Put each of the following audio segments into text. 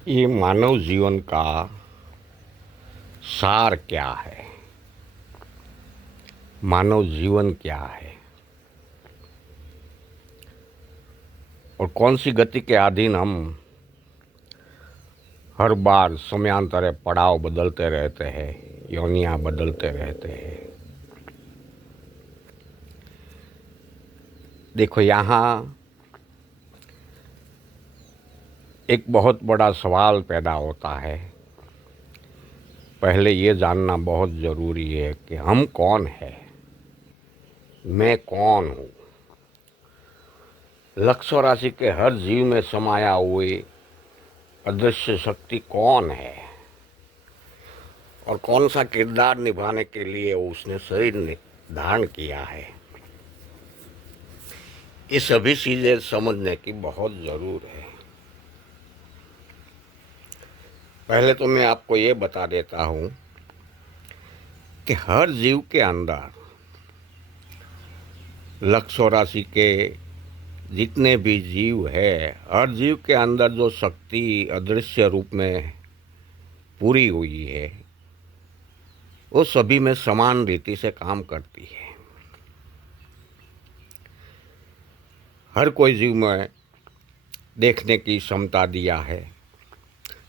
ये मानव जीवन का सार क्या है? मानव जीवन क्या है और कौन सी गति के अधीन हम हर बार समयांतरे पड़ाव बदलते रहते हैं, योनियां बदलते रहते हैं। देखो, यहाँ एक बहुत बड़ा सवाल पैदा होता है। पहले ये जानना बहुत ज़रूरी है कि हम कौन हैं, मैं कौन हूँ। लक्ष्य राशि के हर जीव में समाया हुए अदृश्य शक्ति कौन है और कौन सा किरदार निभाने के लिए उसने शरीर धारण किया है, ये सभी चीज़ें समझने की बहुत ज़रूर है। पहले तो मैं आपको ये बता देता हूँ कि हर जीव के अंदर, लक्ष्य राशि के जितने भी जीव है, हर जीव के अंदर जो शक्ति अदृश्य रूप में पूरी हुई है, वो सभी में समान रीति से काम करती है। हर कोई जीव में देखने की क्षमता दिया है,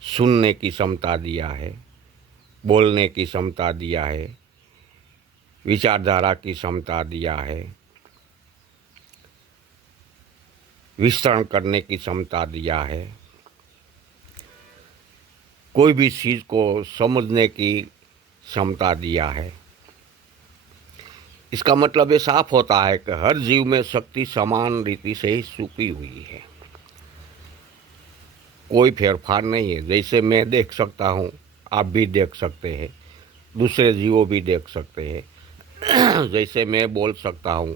सुनने की क्षमता दिया है, बोलने की क्षमता दिया है, विचारधारा की क्षमता दिया है, विस्तरण करने की क्षमता दिया है, कोई भी चीज़ को समझने की क्षमता दिया है। इसका मतलब ये साफ होता है कि हर जीव में शक्ति समान रीति से ही छुपी हुई है, कोई फेरफार नहीं है। जैसे मैं देख सकता हूँ, आप भी देख सकते हैं, दूसरे जीवों भी देख सकते हैं। जैसे मैं बोल सकता हूँ,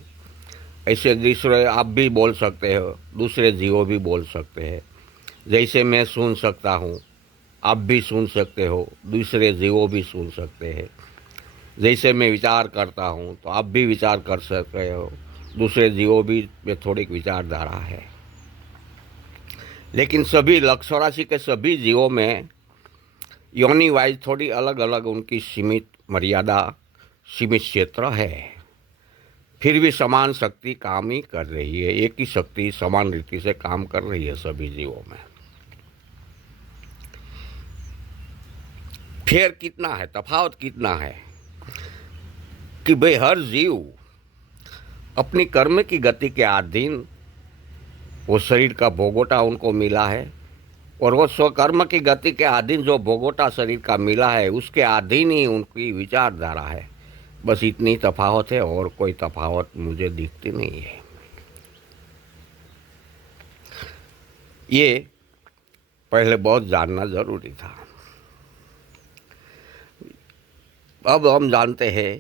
ऐसे दूसरे आप भी बोल सकते हो, दूसरे जीवों भी बोल सकते हैं। जैसे मैं सुन सकता हूँ, आप भी सुन सकते हो, दूसरे जीवों भी सुन सकते हैं। जैसे मैं विचार करता हूँ तो आप भी विचार कर सकते हो, दूसरे जीवों भी में थोड़ी विचारधारा है। लेकिन सभी लक्ष्य राशि के सभी जीवों में योनि वाइज थोड़ी अलग अलग उनकी सीमित मर्यादा, सीमित क्षेत्र है। फिर भी समान शक्ति काम ही कर रही है, एक ही शक्ति समान रीति से काम कर रही है सभी जीवों में। फिर कितना है तफावत, कितना है कि भाई हर जीव अपनी कर्म की गति के अधीन वो शरीर का भोगोटा उनको मिला है, और वो स्वकर्म की गति के अधीन जो भोगोटा शरीर का मिला है उसके अधीन ही उनकी विचारधारा है। बस इतनी तफावत है, और कोई तफावत मुझे दिखती नहीं है। ये पहले बहुत जानना जरूरी था। अब हम जानते हैं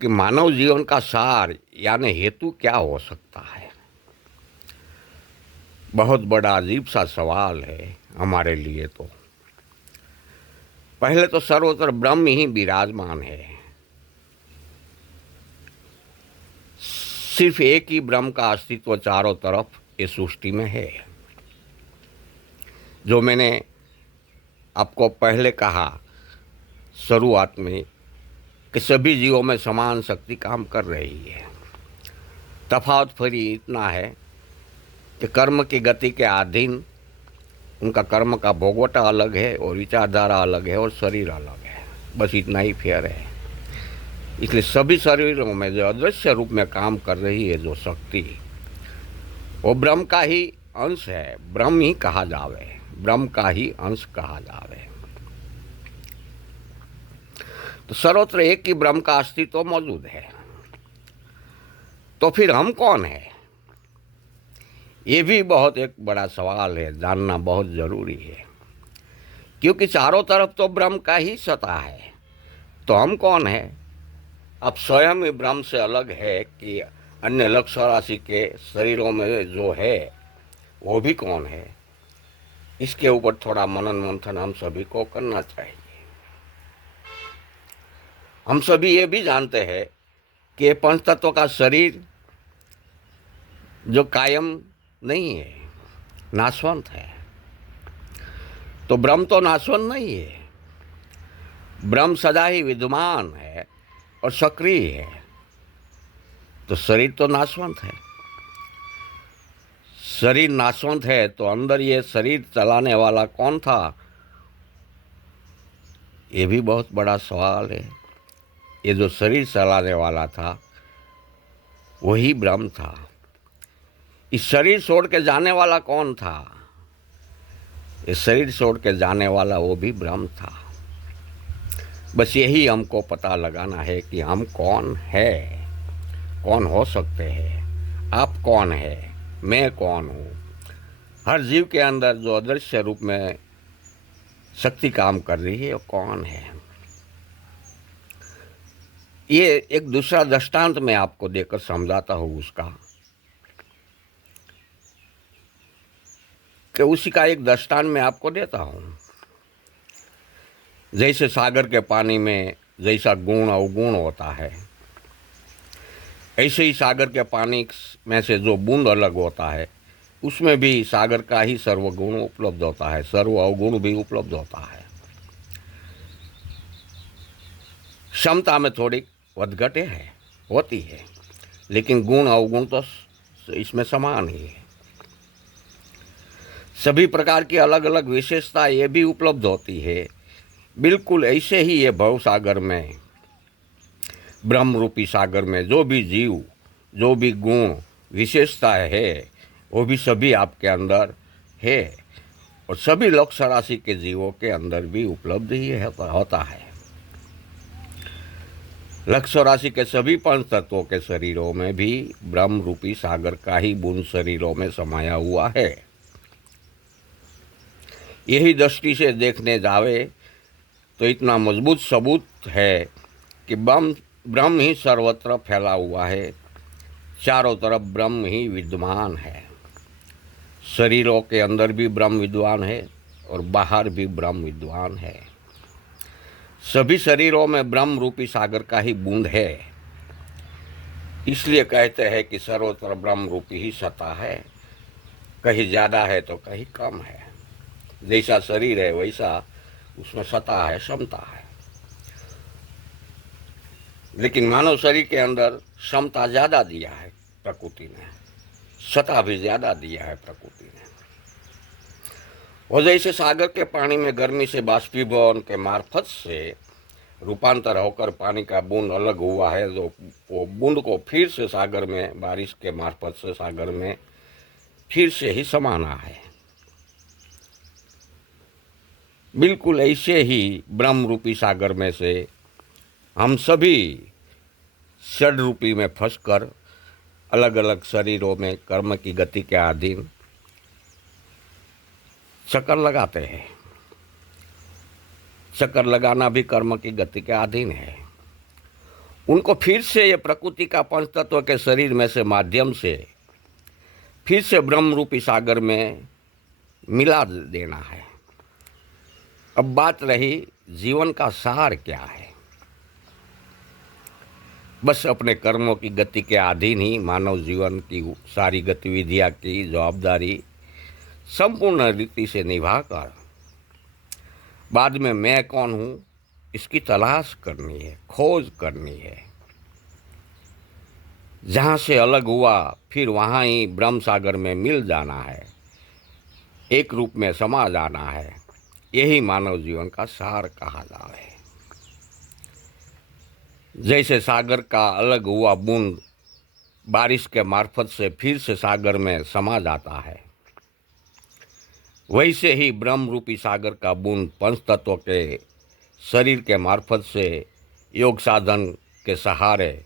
कि मानव जीवन का सार यानी हेतु क्या हो सकता है। बहुत बड़ा अजीब सा सवाल है हमारे लिए। तो पहले तो सर्वत्र ब्रह्म ही विराजमान है। सिर्फ एक ही ब्रह्म का अस्तित्व चारों तरफ इस सृष्टि में है। जो मैंने आपको पहले कहा शुरुआत में कि सभी जीवों में समान शक्ति काम कर रही है। तफावत फिर इतना है कि कर्म की गति के अधीन उनका कर्म का भोगवटा अलग है, और विचारधारा अलग है, और शरीर अलग है। बस इतना ही फेर है। इसलिए सभी शरीरों में जो अदृश्य रूप में काम कर रही है जो शक्ति, वो ब्रह्म का ही अंश है। ब्रह्म ही कहा जावे, ब्रह्म का ही अंश कहा जावे। तो सर्वत्र एक ही ब्रह्म का अस्तित्व मौजूद है। तो फिर हम कौन है, ये भी बहुत एक बड़ा सवाल है, जानना बहुत जरूरी है। क्योंकि चारों तरफ तो ब्रह्म का ही सत्ता है, तो हम कौन है। अब स्वयं ही ब्रह्म से अलग है कि अन्य लक्ष्य राशि के शरीरों में जो है वो भी कौन है, इसके ऊपर थोड़ा मनन मंथन हम सभी को करना चाहिए। हम सभी ये भी जानते हैं कि पंच तत्व का शरीर जो कायम नहीं है, नाशवंत है। तो ब्रह्म तो नाशवंत नहीं है। ब्रह्म सदा ही विद्यमान है और सक्रिय है। तो शरीर तो नाशवंत है। शरीर नाशवंत है तो अंदर ये शरीर चलाने वाला कौन था, ये भी बहुत बड़ा सवाल है। ये जो शरीर चलाने वाला था वही ब्रह्म था। इस शरीर छोड़ के जाने वाला कौन था, इस शरीर छोड़ के जाने वाला वो भी ब्रह्म था। बस यही हमको पता लगाना है कि हम कौन है, कौन हो सकते हैं। आप कौन है, मैं कौन हूँ। हर जीव के अंदर जो अदृश्य रूप में शक्ति काम कर रही है वो कौन है। ये एक दूसरा दृष्टांत मैं आपको देकर समझाता हूँ उसका, कि उसी का एक दृष्टांत मैं आपको देता हूँ। जैसे सागर के पानी में जैसा गुण अवगुण होता है, ऐसे ही सागर के पानी में से जो बूंद अलग होता है उसमें भी सागर का ही सर्वगुण उपलब्ध होता है, सर्व अवगुण भी उपलब्ध होता है। क्षमता में थोड़ी वदघटे है होती है, लेकिन गुण अवगुण तो इसमें समान ही है। सभी प्रकार की अलग अलग विशेषता ये भी उपलब्ध होती है। बिल्कुल ऐसे ही ये भव सागर में, ब्रह्म रूपी सागर में जो भी जीव, जो भी गुण विशेषता है वो भी सभी आपके अंदर है, और सभी लक्ष्य राशि के जीवों के अंदर भी उपलब्ध ही होता है। लक्ष्य राशि के सभी पंच तत्वों के शरीरों में भी ब्रह्म रूपी सागर का ही बूंद शरीरों में समाया हुआ है। यही दृष्टि से देखने जावे तो इतना मजबूत सबूत है कि ब्रह्म ही सर्वत्र फैला हुआ है। चारों तरफ ब्रह्म ही विद्यमान है। शरीरों के अंदर भी ब्रह्म विद्वान है और बाहर भी ब्रह्म विद्वान है। सभी शरीरों में ब्रह्म रूपी सागर का ही बूंद है। इसलिए कहते हैं कि सर्वत्र ब्रह्म रूपी ही सत्ता है। कहीं ज़्यादा है तो कहीं कम है। जैसा शरीर है वैसा उसमें सत्ता है, क्षमता है। लेकिन मानव शरीर के अंदर क्षमता ज़्यादा दिया है प्रकृति ने, सत्ता भी ज़्यादा दिया है प्रकृति ने। और जैसे सागर के पानी में गर्मी से बाष्पीभवन के मार्फत से रूपांतर होकर पानी का बूंद अलग हुआ है, जो वो बूंद को फिर से सागर में बारिश के मार्फत से सागर में फिर से ही समाना है। बिल्कुल ऐसे ही ब्रह्म रूपी सागर में से हम सभी षड रूपी में फंसकर अलग अलग शरीरों में कर्म की गति के अधीन चक्कर लगाते हैं। चक्कर लगाना भी कर्म की गति के अधीन है। उनको फिर से ये प्रकृति का पंच तत्व के शरीर में से माध्यम से फिर से ब्रह्म रूपी सागर में मिला देना है। अब बात रही जीवन का सार क्या है। बस अपने कर्मों की गति के अधीन ही मानव जीवन की सारी गतिविधियां की जवाबदारी संपूर्ण रीति से निभाकर बाद में मैं कौन हूँ इसकी तलाश करनी है, खोज करनी है। जहाँ से अलग हुआ फिर वहाँ ही ब्रह्म सागर में मिल जाना है, एक रूप में समा जाना है। यही मानव जीवन का सार कहा जाए। जैसे सागर का अलग हुआ बूंद बारिश के मार्फत से फिर से सागर में समा जाता है, वैसे ही ब्रह्म रूपी सागर का बूंद पंच तत्व के शरीर के मार्फत से योग साधन के सहारे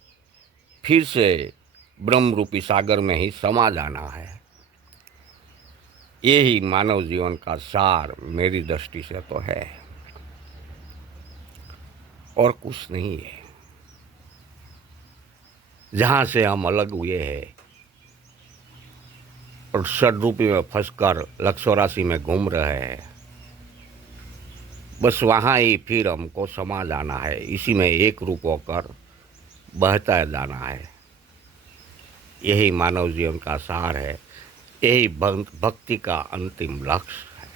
फिर से ब्रह्म रूपी सागर में ही समा जाना है। यही मानव जीवन का सार मेरी दृष्टि से तो है, और कुछ नहीं है। जहाँ से हम अलग हुए हैं और षड रूपी में फंसकर लक्ष्य राशि में घूम रहे हैं, बस वहाँ ही फिर हमको समा जाना है। इसी में एक रूप होकर बहता जाना है। यही मानव जीवन का सार है। यही भक्ति का अंतिम लक्ष्य है।